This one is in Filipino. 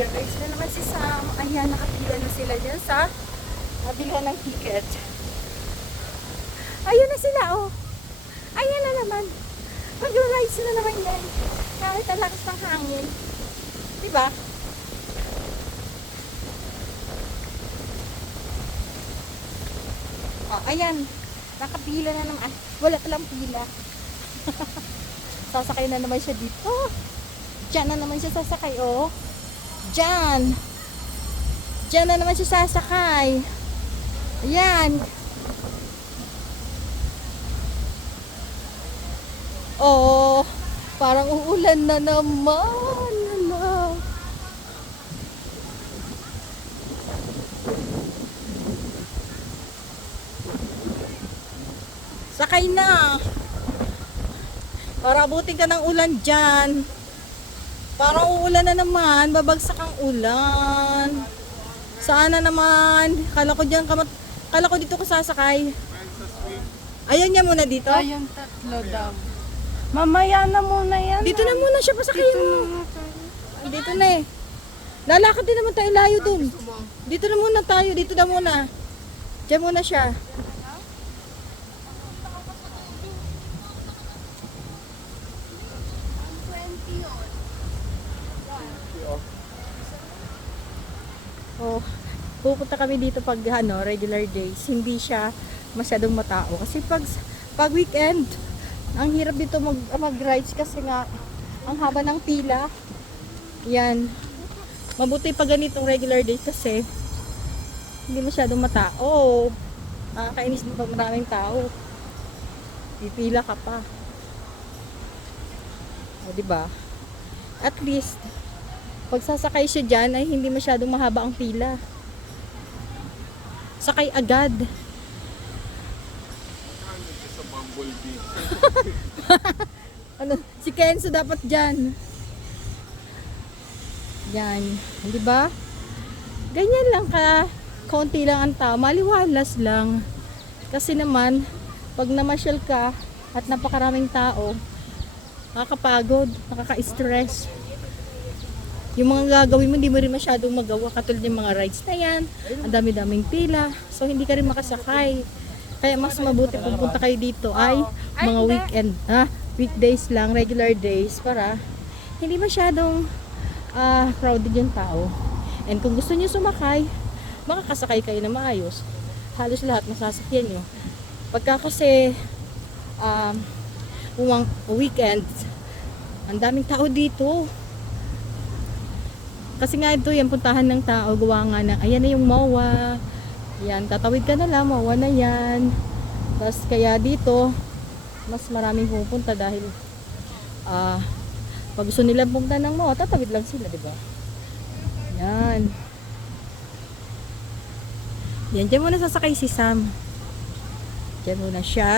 Nag-rides na naman si Sam. Ayan, nakapila na sila dyan sa nabilhan ng ticket. Ayun na sila, oh. Ayan na naman. Mag-rides na naman yan. Kahit ang lakas ng hangin. Diba? Oh, ayan. Nakapila na naman. Wala palang pila. Sasakay na naman siya dito. Diyan na naman siya sasakay, oh. Diyan. Diyan na naman siya sasakay. Ayan. Oh, parang uulan na naman. Ano? Sakay na. Para abutin ka ng ulan dyan. Parang uulan na naman. Babagsak ang ulan. Saan na naman? Kala ko dyan, kala ko dito ko sasakay. Ayaw niya muna dito? Ayun, tatlo daw. Mamaya na muna yan. Dito na muna siya, pasakayin mo. Dito na eh. Lalakad din naman tayo, layo dun. Dito na muna tayo, dito na muna. Diyan muna siya. Oh, pupunta kami dito pag regular days. Hindi siya masyadong matao kasi pag weekend, ang hirap dito mag-rides kasi nga ang haba ng pila. Yan. Mabuti pag ganitong regular days kasi hindi masyadong matao. Nakakainis din pag maraming tao. Pipila ka pa. O, diba? At least pag sasakay siya dyan ay hindi masyadong mahaba ang pila. Sakay agad. Sa Bumblebee. Ano, si Kenzo dapat dyan. Yan. Di ba? Ganyan lang ka. Konti lang ang tao. Maliwalas lang. Kasi naman, pag namasyal ka at napakaraming tao, nakakapagod, nakaka-stress. Yung mga gagawin mo, hindi mo rin masyadong magawa. Katulad yung mga rides na yan. Ang dami-daming pila. So, hindi ka rin makasakay. Kaya mas mabuti pupunta kayo dito ay mga weekend, weekdays lang, regular days para hindi masyadong crowded yung tao. And kung gusto niyo sumakay, makakasakay kayo na maayos. Halos lahat masasakyan nyo. Pagka kasi weekend, ang daming tao dito. Kasi nga ito, yung puntahan ng tao, gawa nga na, ayan na yung MOA. Yan, tatawid ka na lang, MOA na yan. Tapos kaya dito, mas maraming pupunta dahil pag gusto nila pumunta ng MOA, tatawid lang sila, di ba? Yan. Yan, dyan muna sasakay si Sam. Dyan muna siya.